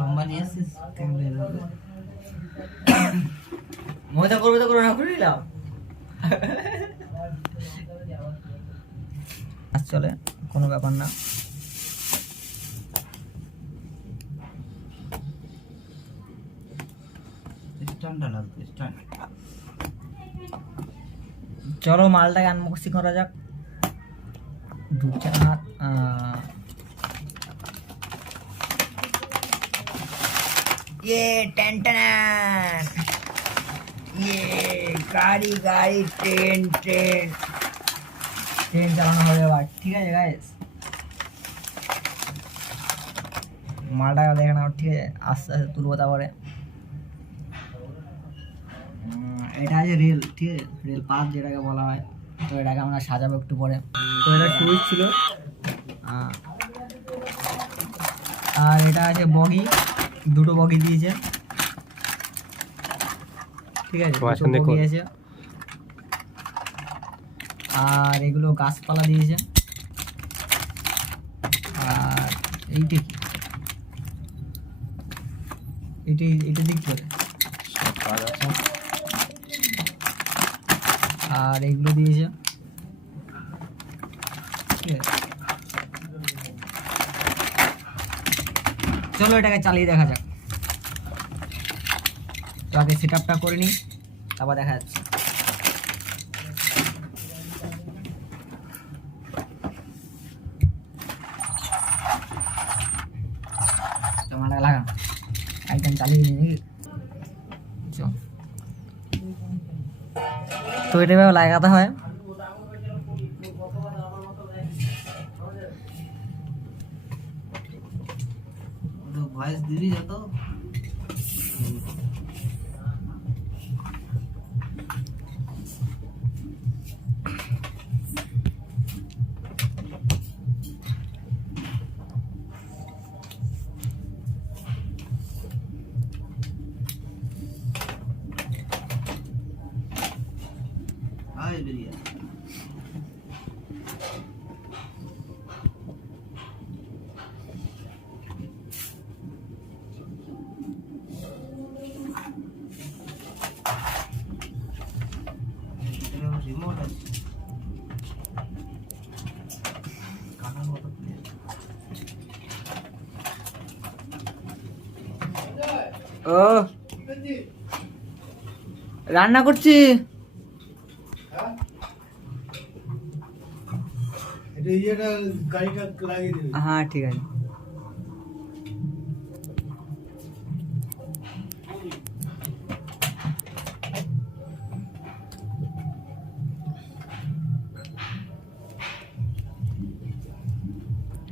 লম্বা নিয়ে আসছিস ক্যামেরা মজা করবে তো করে না করে নিলাম। চলে কোনো ব্যাপার না। স্ট্যান্ডটা লাগবে স্ট্যান্ড। চলো মালটাকে আনবক্সিং করা যাক। ঢুকছে না ये टेन टेन ये गाड़ी गाड़ी ट्रेन ट्रेन ट्रेन চালানো হবে এবার। ঠিক আছে গাইস, মালটা দেখে নাও। ঠিক আছে, আস্তে আস্তে তুলবো। তারপরে এটা আছে রেল। ঠিক আছে, রেল পাত যেটাকে বলা হয়। তো এটাকে আমরা সাজাবো একটু পরে। তো এটা সুইচ ছিল। আর এটা আছে বগি, দুটো বগি দিয়েছে। ঠিক আছে, দুটো বগি আছে। আর এগুলো গাছপালা দিয়েছে। আর এইটা কি, এটা দিক করে। আর এগুলো দিয়েছে। ঠিক আছে, চলো এটাকে চালিয়ে দেখা যাক। তো আগে সেট আপটা করে নিই, তারপর দেখা যাচ্ছে। টমাটা লাগা একদম চালিয়ে নিই নাকি। তো এটা এভাবে লাগাতে হয়। ভয়েস দিবি যত আয় বেরিয়ে রিমোট আছে কানার মতো। ও রান্না করছি। হ্যাঁ ঠিক আছে।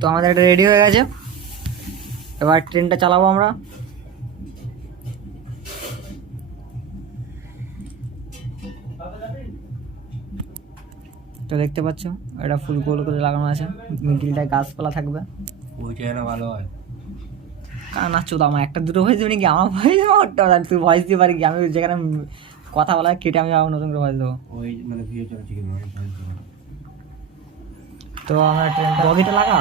তো আমাদের এটা রেডি হয়ে গেছে। এবার ট্রেনটা চালাবো আমরা। তো দেখতে পাচ্ছ এটা ফুল গোল করে লাগানো আছে। মিডিলটায় গাছপালা থাকবে। ওইটা না ভালো হয়। কারণ আছো তো আমার একটা দুটো ভয়েস দিবি নাকি? আমার ভয়েস তুই ভয়েস দিতে পারি কি? আমি যেখানে কথা বলা কেটে আমি আবার নতুন করে ভয়েস দেবো। ওই মানে ভিডিও চলে ঠিক আছে। তো আমরা ট্রেন বগিটা লাগা।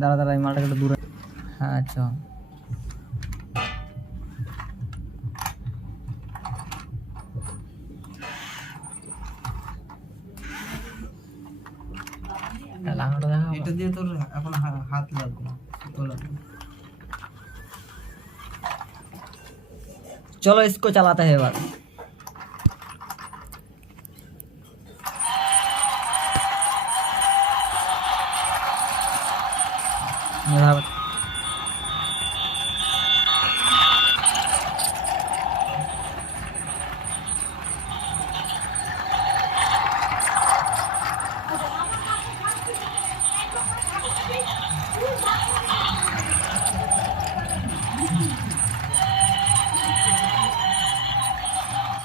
দাঁড়া দাঁড়া, এই মালটাকে একটু দূরে। হ্যাঁ আচ্ছা, লাগানোটা দেখা। এটা দিয়ে তোর এখন হাত লাগবে না, তো লাগবে। चलो इसको चलाते हैं बार।